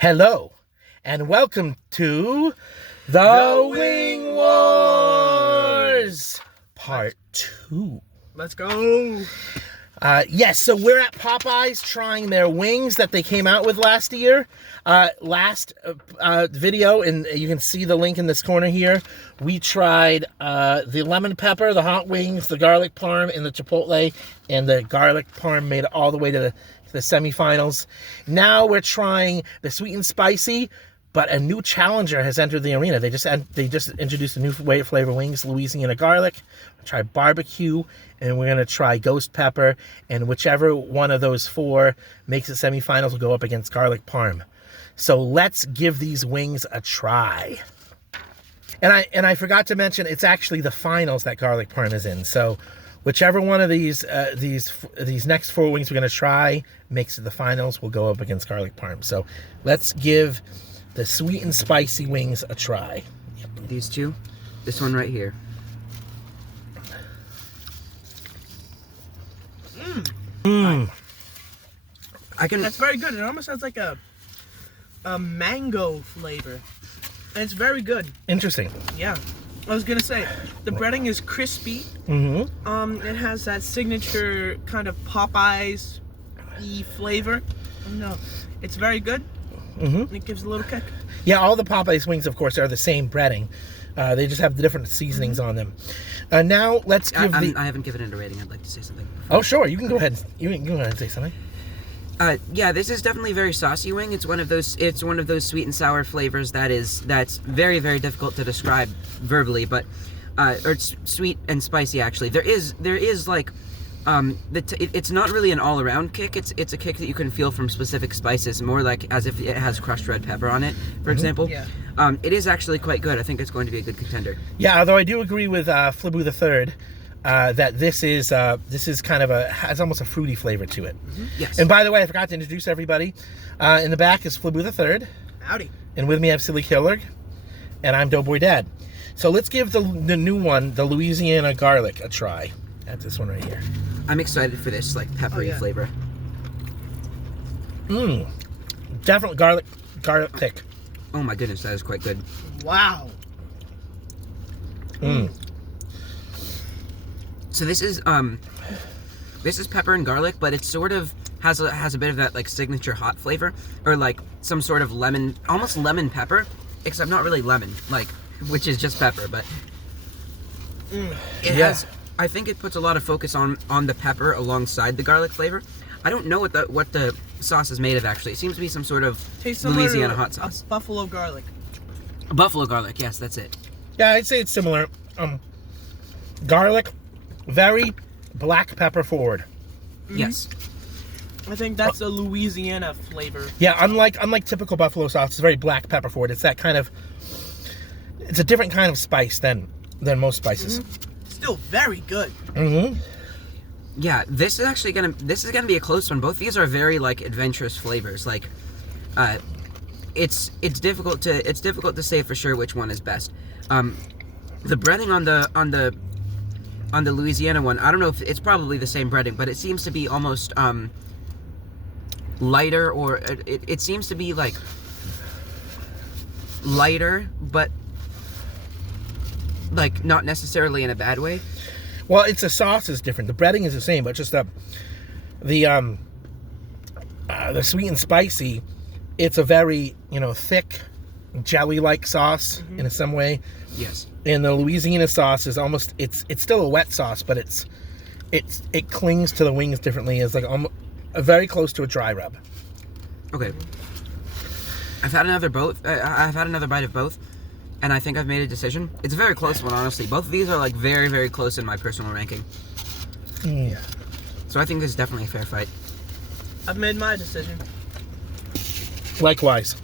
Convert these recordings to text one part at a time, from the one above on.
Hello, and welcome to The Wing Wars, Part 2. Let's go. Yes, so we're at Popeyes trying their wings that they came out with last year. Last video, and you can see the link in this corner here. We tried the lemon pepper, the hot wings, the garlic parm, and the chipotle, and the garlic parm made it all the way to the semifinals. Now we're trying the sweet and spicy, but a new challenger has entered the arena. They just introduced a new way of flavor wings, Louisiana garlic. We'll try barbecue, and we're gonna try ghost pepper, and whichever one of those four makes it semifinals will go up against garlic parm. So let's give these wings a try. And I forgot to mention, it's actually the finals that garlic parm is in. So whichever one of these next four wings we're gonna try makes it the finals, will go up against garlic parm. So let's give the sweet and spicy wings a try. These two, this one right here. That's very good. It almost has like a mango flavor. And it's very good. Interesting. Yeah. I was gonna say, the breading is crispy. Mm-hmm. It has that signature kind of Popeyes-y flavor. No, it's very good. Mm-hmm. It gives a little kick. Yeah, all the Popeyes wings, of course, are the same breading. They just have the different seasonings on them. Now let's give I haven't given it a rating. I'd like to say something. Oh, sure. You can go ahead. You can go ahead and say something. Yeah, this is definitely a very saucy wing. It's one of those sweet and sour flavors that's very, very difficult to describe verbally, but or it's sweet and spicy actually. There is like it's not really an all-around kick. It's a kick that you can feel from specific spices, more like as if it has crushed red pepper on it, for example. Yeah. It is actually quite good. I think it's going to be a good contender. Yeah, although I do agree with Flibu the Third. That this is kind of has almost a fruity flavor to it. Mm-hmm. Yes. And by the way, I forgot to introduce everybody. In the back is Flibu the Third, Howdy. and with me I have Silly Killer, and I'm Doughboy Dad. So let's give the new one, the Louisiana garlic, a try. That's this one right here. I'm excited for this like peppery flavor. Definitely garlic thick. Oh my goodness, that is quite good. Wow. So this is pepper and garlic, but it sort of has a bit of that like signature hot flavor, or like some sort of lemon, almost lemon pepper, except not really lemon, like, which is just pepper, but it has. I think it puts a lot of focus on the pepper alongside the garlic flavor. I don't know what the sauce is made of actually. It seems to be some sort of Louisiana hot sauce. Buffalo garlic. Buffalo garlic, yes, that's it. Yeah, I'd say it's similar. Garlic, very black pepper forward. Yes. I think that's a Louisiana flavor. Yeah, unlike typical buffalo sauce, it's very black pepper forward. It's that kind of, it's a different kind of spice than most spices. Still very good. Yeah, this is actually gonna be a close one. Both these are very like adventurous flavors. Like, it's difficult to say for sure which one is best. The breading on the Louisiana one, I don't know if it's probably the same breading, but it seems to be almost lighter, or it seems to be like lighter, but like not necessarily in a bad way. Well, it's the sauce is different. The breading is the same, but just the sweet and spicy, it's a very thick jelly-like sauce in some way. Yes. And the Louisiana sauce is almost it's still a wet sauce, but it clings to the wings differently. It's like very close to a dry rub. Okay. I've had another bite of both, and I think I've made a decision. It's a very close one, honestly. Both of these are like very, very close in my personal ranking. Yeah. So I think this is definitely a fair fight. I've made my decision. Likewise.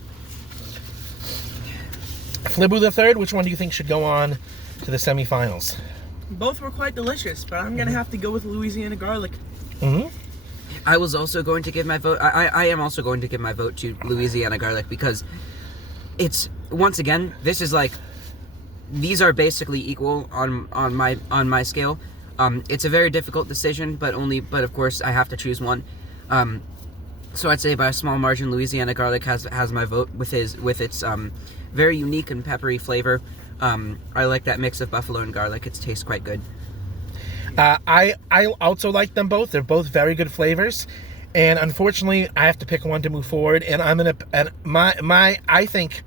Flibu the Third, which one do you think should go on to the semifinals? Both were quite delicious, but I'm gonna have to go with Louisiana garlic. I was also going to give my vote. I am also going to give my vote to Louisiana garlic, because it's, once again, this is like, these are basically equal on my scale. It's a very difficult decision, but of course I have to choose one. So I'd say by a small margin, Louisiana garlic has my vote with its very unique and peppery flavor. I like that mix of buffalo and garlic. It tastes quite good. I also like them both. They're both very good flavors, and unfortunately, I have to pick one to move forward. And I think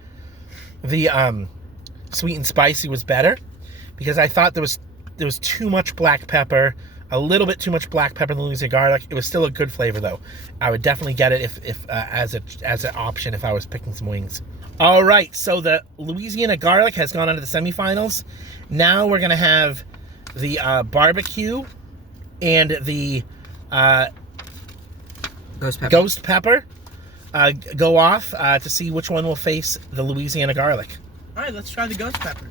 the sweet and spicy was better because I thought there was too much black pepper, a little bit too much black pepper in the Louisiana garlic. It was still a good flavor though. I would definitely get it if as an option if I was picking some wings. All right, so the Louisiana garlic has gone on to the semifinals. Now we're gonna have the barbecue and the ghost pepper go off to see which one will face the Louisiana garlic. All right, let's try the ghost pepper.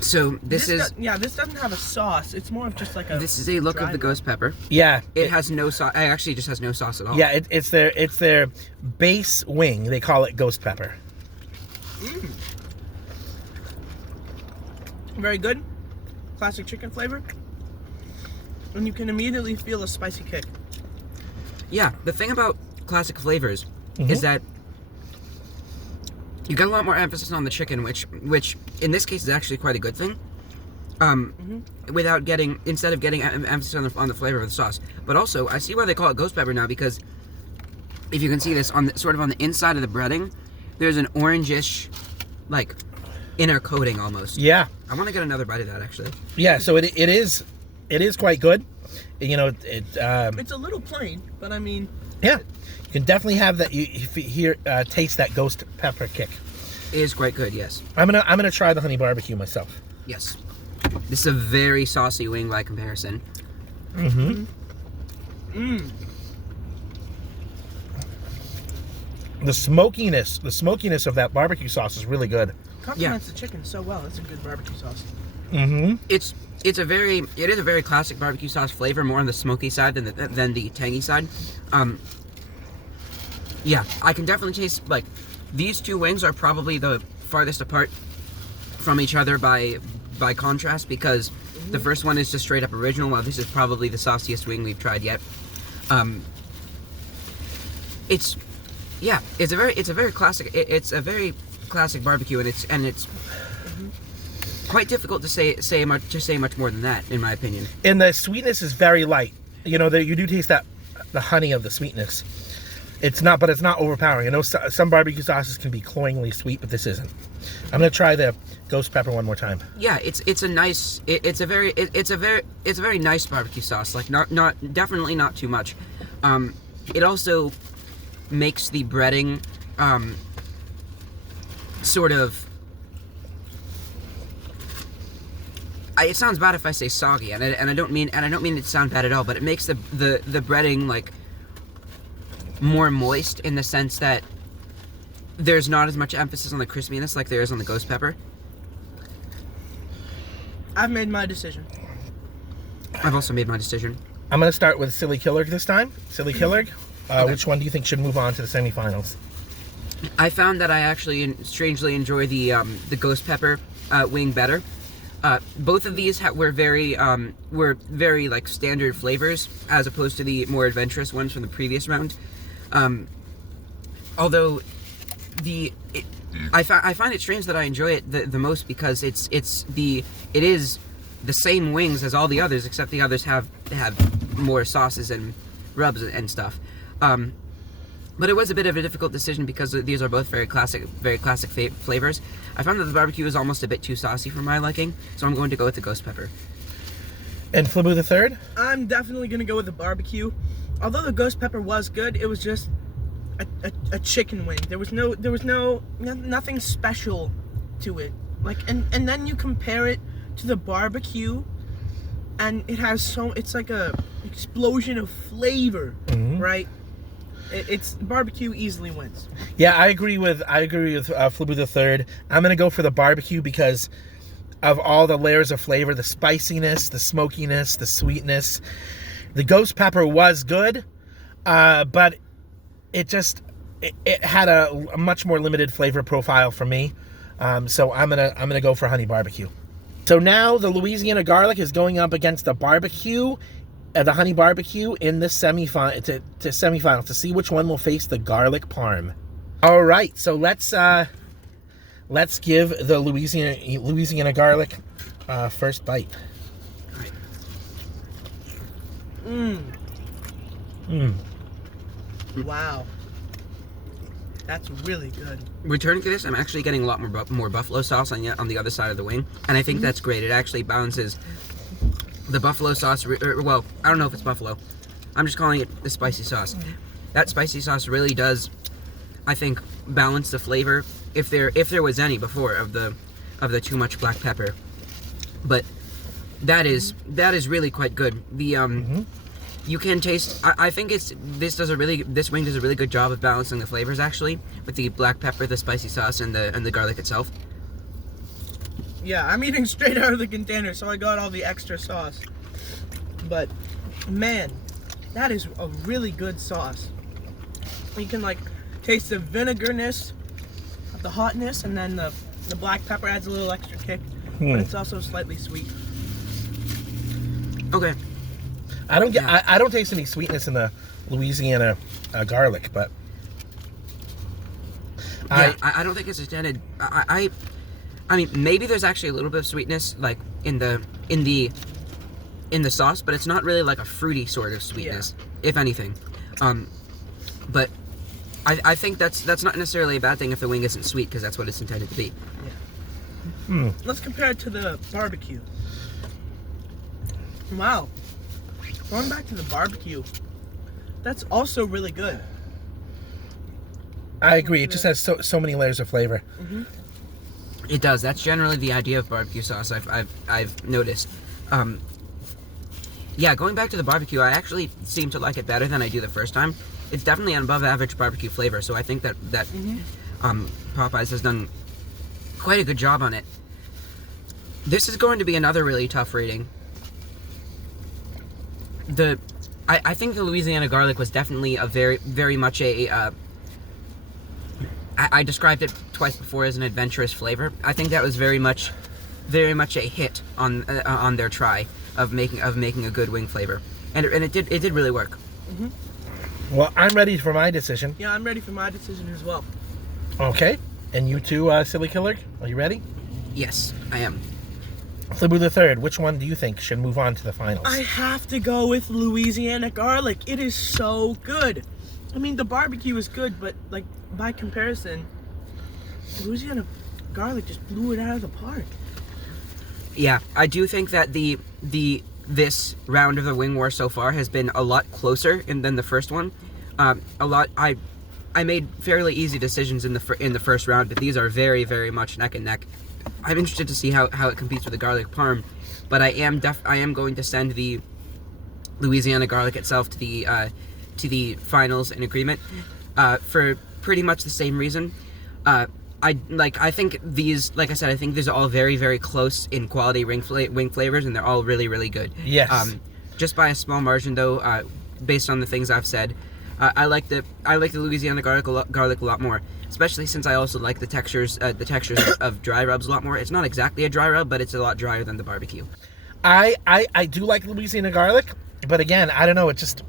So this doesn't have a sauce. It's more of just like a. This is a look of the ghost pepper. Yeah, it has no sauce. It actually just has no sauce at all. Yeah, it's their base wing. They call it ghost pepper. Very good. Classic chicken flavor, and you can immediately feel a spicy kick. Yeah, the thing about classic flavors is that you get a lot more emphasis on the chicken, which in this case is actually quite a good thing. Instead of getting emphasis on the flavor of the sauce, but also I see why they call it ghost pepper now, because if you can see this on the inside of the breading, there's an orangish, like, inner coating almost. Yeah. I want to get another bite of that actually. Yeah, so it is quite good. You know, it's a little plain, but I mean, yeah, you can definitely have that. You taste that ghost pepper kick. It is quite good. Yes. I'm gonna try the honey barbecue myself. Yes. This is a very saucy wing by comparison. The smokiness of that barbecue sauce is really good. Complements the chicken so well. It's a good barbecue sauce. It is a very classic barbecue sauce flavor, more on the smoky side than the tangy side. Yeah, I can definitely taste, like, these two wings are probably the farthest apart from each other by contrast, because the first one is just straight up original, while this is probably the sauciest wing we've tried yet. It's a very classic barbecue, and it's quite difficult to say much more than that, in my opinion. And the sweetness is very light. You know, you do taste the honey of the sweetness. It's not overpowering. I know some barbecue sauces can be cloyingly sweet, but this isn't. I'm gonna try the ghost pepper one more time. Yeah, it's a very nice barbecue sauce. Like, definitely not too much. It also makes the breading sort of. It sounds bad if I say soggy, and I don't mean it to sound bad at all. But it makes the breading, like, more moist, in the sense that there's not as much emphasis on the crispiness like there is on the ghost pepper. I've made my decision. I've also made my decision. I'm gonna start with Silly Killerg this time. Silly Killerg. Okay. Which one do you think should move on to the semifinals? I found that I actually strangely enjoy the ghost pepper wing better. Both of these were very like standard flavors, as opposed to the more adventurous ones from the previous round. Although I find it strange that I enjoy it the most, because it is the same wings as all the others, except the others have more sauces and rubs and stuff. But it was a bit of a difficult decision, because these are both very classic flavors. I found that the barbecue is almost a bit too saucy for my liking, so I'm going to go with the ghost pepper. And Flabu the third? I'm definitely gonna go with the barbecue. Although the ghost pepper was good, it was just a chicken wing. There was nothing special to it. Like, and then you compare it to the barbecue, and it's like a explosion of flavor, right? It's barbecue easily wins. Yeah, I agree with Flabu the third. I'm gonna go for the barbecue because of all the layers of flavor, the spiciness, the smokiness, the sweetness. The ghost pepper was good, but it had a much more limited flavor profile for me. So I'm gonna go for honey barbecue. So now the Louisiana garlic is going up against the barbecue the honey barbecue in the semifinal to semifinal to see which one will face the garlic parm. All right, so let's give the Louisiana garlic first bite. All right. Wow. That's really good. Returning to this, I'm actually getting a lot more buffalo sauce on the other side of the wing, and I think that's great. It actually balances the buffalo sauce. Well, I don't know if it's buffalo. I'm just calling it the spicy sauce. That spicy sauce really does, I think, balance the flavor if there was any before of the too much black pepper. But that is really quite good. The you can taste. I think this wing does a really good job of balancing the flavors actually with the black pepper, the spicy sauce, and the garlic itself. Yeah, I'm eating straight out of the container, so I got all the extra sauce. But man, that is a really good sauce. You can like taste the vinegarness of the hotness, and then the black pepper adds a little extra kick, but it's also slightly sweet. Okay. I don't taste any sweetness in the Louisiana garlic, but yeah, I don't think it's intended. I mean, maybe there's actually a little bit of sweetness like in the sauce, but it's not really like a fruity sort of sweetness, if anything. But I think that's not necessarily a bad thing if the wing isn't sweet, because that's what it's intended to be. Yeah. Let's compare it to the barbecue. Wow. Going back to the barbecue, that's also really good. I agree. It just has so many layers of flavor. It does. That's generally the idea of barbecue sauce. I've noticed. Yeah, going back to the barbecue, I actually seem to like it better than I do the first time. It's definitely an above average barbecue flavor, so I think that Popeyes has done quite a good job on it. This is going to be another really tough rating. I think the Louisiana garlic was definitely a very much a I described it twice before as an adventurous flavor. I think that was very much a hit on their try of making a good wing flavor, and it did really work. Well, I'm ready for my decision. Yeah, I'm ready for my decision as well. Okay, and you too, Silly Killer, are you ready? Yes, I am. Flibu the Third, which one do you think should move on to the finals? I have to go with Louisiana garlic. It is so good. I mean, the barbecue is good, but like by comparison, Louisiana garlic just blew it out of the park. Yeah, I do think that this round of the wing war so far has been a lot closer than the first one. I made fairly easy decisions in the first round, but these are very much neck and neck. I'm interested to see how it competes with the garlic parm, but I am going to send the Louisiana garlic itself to the finals in agreement for pretty much the same reason. I think these are all very close in quality wing flavors, and they're all really good. Yes. Just by a small margin though, based on the things I've said, I like the Louisiana garlic a lot more, especially since I also like the textures of dry rubs a lot more. It's not exactly a dry rub, but it's a lot drier than the barbecue. I do like Louisiana garlic, but again, I don't know. It just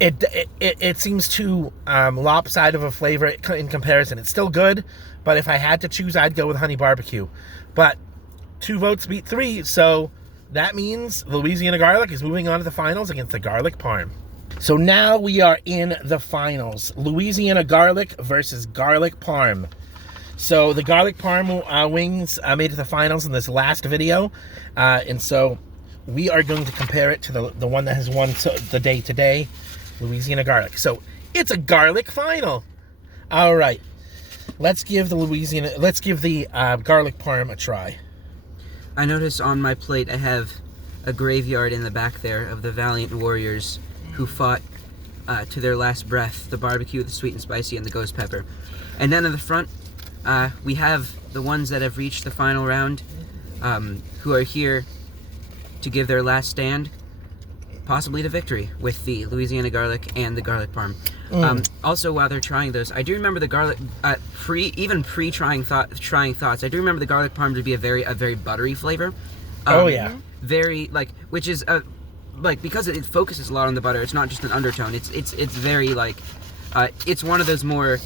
it seems too lopsided of a flavor in comparison. It's still good, but if I had to choose, I'd go with honey barbecue. But 2 votes beat 3, so that means Louisiana garlic is moving on to the finals against the garlic parm. So now we are in the finals. Louisiana garlic versus garlic parm. So the garlic parm wings made it to the finals in this last video. And so we are going to compare it to the one that has won the day today, Louisiana garlic. So it's a garlic final. All right. Let's give the garlic parm a try. I notice on my plate I have a graveyard in the back there of the valiant warriors who fought to their last breath, the barbecue, the sweet and spicy, and the ghost pepper. And then in the front, we have the ones that have reached the final round, who are here to give their last stand, possibly to victory, with the Louisiana garlic and the garlic parm. Also, while they're trying those, I do remember the garlic, pre-trying thoughts, I do remember the garlic parm to be a very buttery flavor. Oh yeah. Very, which is like because it focuses a lot on the butter. It's not just an undertone. It's very like, it's one of those more,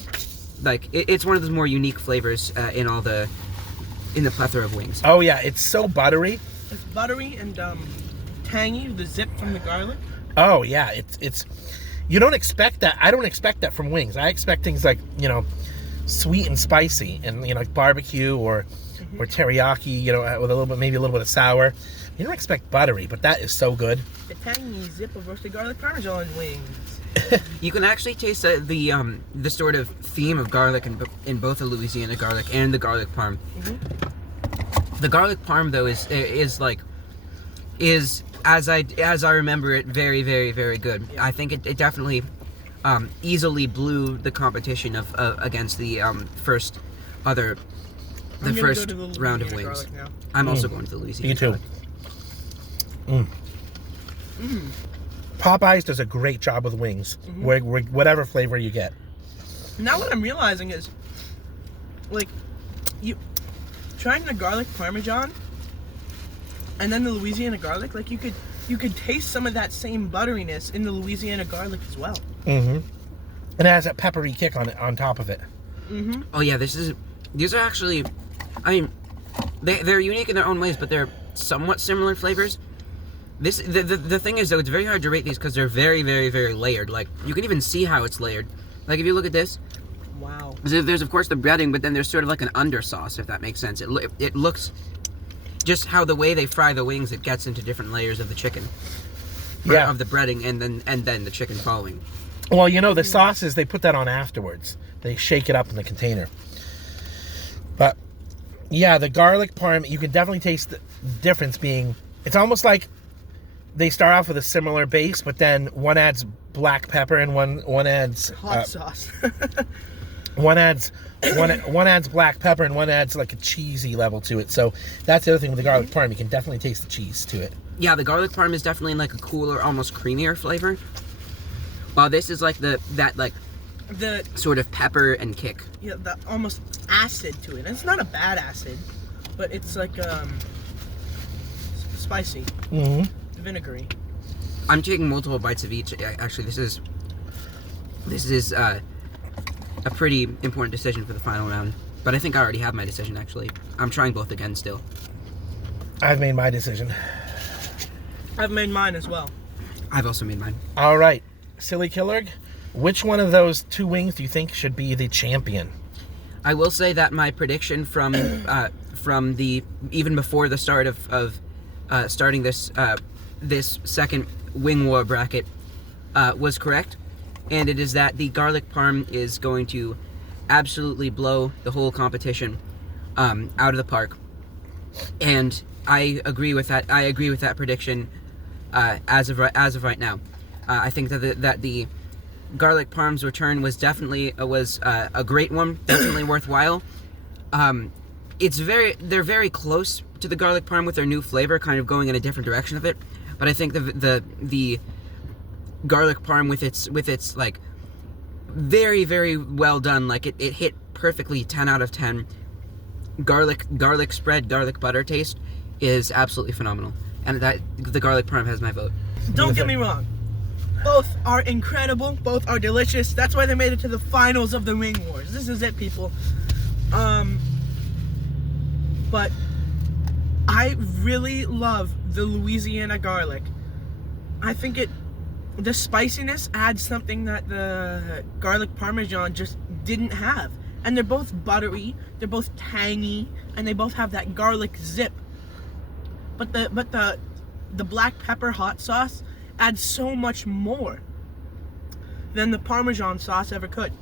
like it's one of those more unique flavors in the plethora of wings. Oh yeah, it's so buttery. It's buttery and tangy. The zip from the garlic. Oh yeah, it's. You don't expect that. I don't expect that from wings. I expect things like, you know, sweet and spicy, and you know, like barbecue or teriyaki. You know, with a little bit, maybe a little bit of sour. You don't expect buttery, but that is so good. The tangy zip of roasted garlic parmesan wings. You can actually taste the sort of theme of garlic in both the Louisiana garlic and the garlic parm. The garlic parm though is as I remember it, very, very, very good. Yeah. I think it definitely easily blew the competition of against the first round of wings. I'm also going to the Louisiana. Me too. Popeyes does a great job with wings, whatever flavor you get. Now what I'm realizing is, like, you trying the garlic parmesan and then the Louisiana garlic, like you could taste some of that same butteriness in the Louisiana garlic as well. And it has a peppery kick on top of it. Oh yeah, these are actually, I mean, they're unique in their own ways, but they're somewhat similar flavors. The thing is though, it's very hard to rate these because they're very, very, very layered. Like you can even see how it's layered. Like if you look at this, wow. There's of course the breading, but then there's sort of like an undersauce, if that makes sense. It looks just how the way they fry the wings, it gets into different layers of the chicken. Yeah. Of the breading and then the chicken following. Well, you know, the sauces, they put that on afterwards. They shake it up in the container. But yeah, the garlic parm, you can definitely taste the difference being, it's almost like they start off with a similar base, but then one adds black pepper and one adds Hot sauce. one adds black pepper and one adds like a cheesy level to it. So that's the other thing with the garlic parm. You can definitely taste the cheese to it. Yeah, the garlic parm is definitely like a cooler, almost creamier flavor. While this is like the sort of pepper and kick. Yeah, the almost acid to it. And it's not a bad acid, but it's like spicy. Vinegary. I'm taking multiple bites of each. Actually, this is a pretty important decision for the final round. But I think I already have my decision, actually. I'm trying both again still. I've made my decision. I've made mine as well. I've also made mine. All right, Silly Killerg, which one of those two wings do you think should be the champion? I will say that my prediction from the even before the start of starting this second wing war bracket was correct, and it is that the garlic parm is going to absolutely blow the whole competition out of the park, and I agree with that. I agree with that prediction as of right now. I think that the garlic parm's return was definitely a great one, definitely worthwhile. They're very close to the garlic parm with their new flavor, kind of going in a different direction of it. But I think the garlic parm with its like very, very well done, like it hit perfectly 10 out of 10. Garlic spread, garlic butter taste is absolutely phenomenal, and that the garlic parm has my vote. Don't get me wrong. Both are incredible. Both are delicious. That's why they made it to the finals of the Wing Wars. This is it, people. But I really love the Louisiana garlic. I think the spiciness adds something that the garlic parmesan just didn't have. And they're both buttery, they're both tangy, and they both have that garlic zip. But the black pepper hot sauce adds so much more than the Parmesan sauce ever could.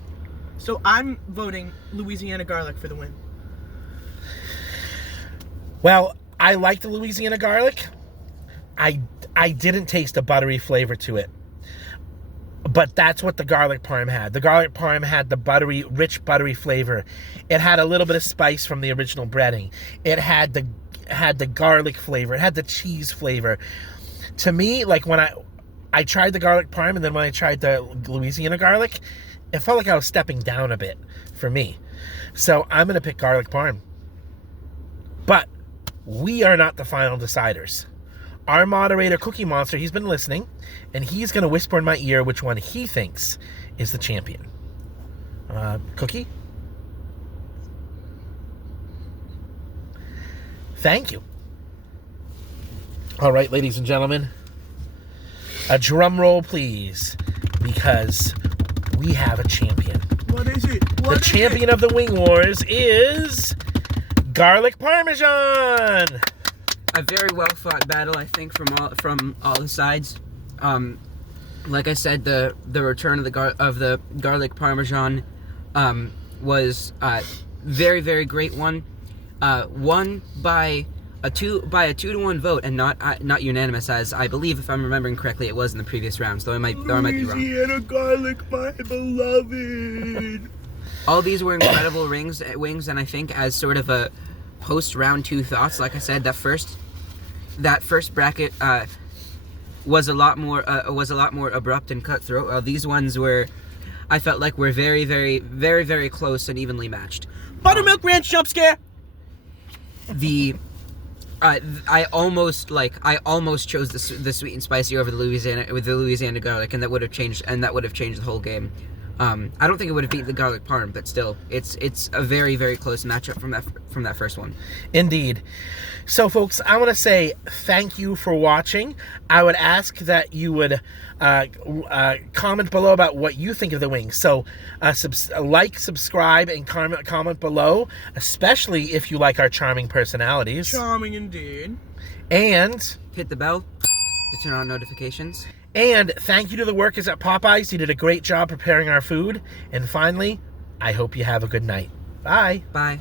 So I'm voting Louisiana garlic for the win. Well, I like the Louisiana garlic. I didn't taste a buttery flavor to it. But that's what the garlic parm had. The garlic parm had the buttery, rich buttery flavor. It had a little bit of spice from the original breading. It had the garlic flavor. It had the cheese flavor. To me, like when I tried the garlic parm and then when I tried the Louisiana garlic, it felt like I was stepping down a bit for me. So I'm going to pick garlic parm. But we are not the final deciders. our moderator, Cookie Monster, he's been listening, and he's going to whisper in my ear which one he thinks is the champion. Cookie? Thank you. All right, ladies and gentlemen, a drum roll, please, because we have a champion. What is it? The champion of the Wing Wars is Garlic Parmesan. A very well fought battle, I think, from all the sides. Like I said, the return of the Garlic Parmesan was very, very great one. Won by a 2-to-1 vote, and not unanimous, as I believe, if I'm remembering correctly, it was in the previous rounds. Though I might be wrong. Louisiana garlic, my beloved. All these were incredible wings, and I think as sort of a post round 2 thoughts, like I said, that first bracket was a lot more abrupt and cutthroat. These ones I felt like were very, very, very, very close and evenly matched. Buttermilk ranch jump scare. I almost chose the sweet and spicy over the Louisiana garlic, and that would have changed the whole game. I don't think it would have beat the garlic parm, but still, it's a very, very close matchup from that first one. Indeed. So, folks, I want to say thank you for watching. I would ask that you would comment below about what you think of the wings. So, subscribe, and comment below, especially if you like our charming personalities. Charming indeed. And hit the bell to turn on notifications. And thank you to the workers at Popeyes. You did a great job preparing our food. And finally, I hope you have a good night. Bye. Bye.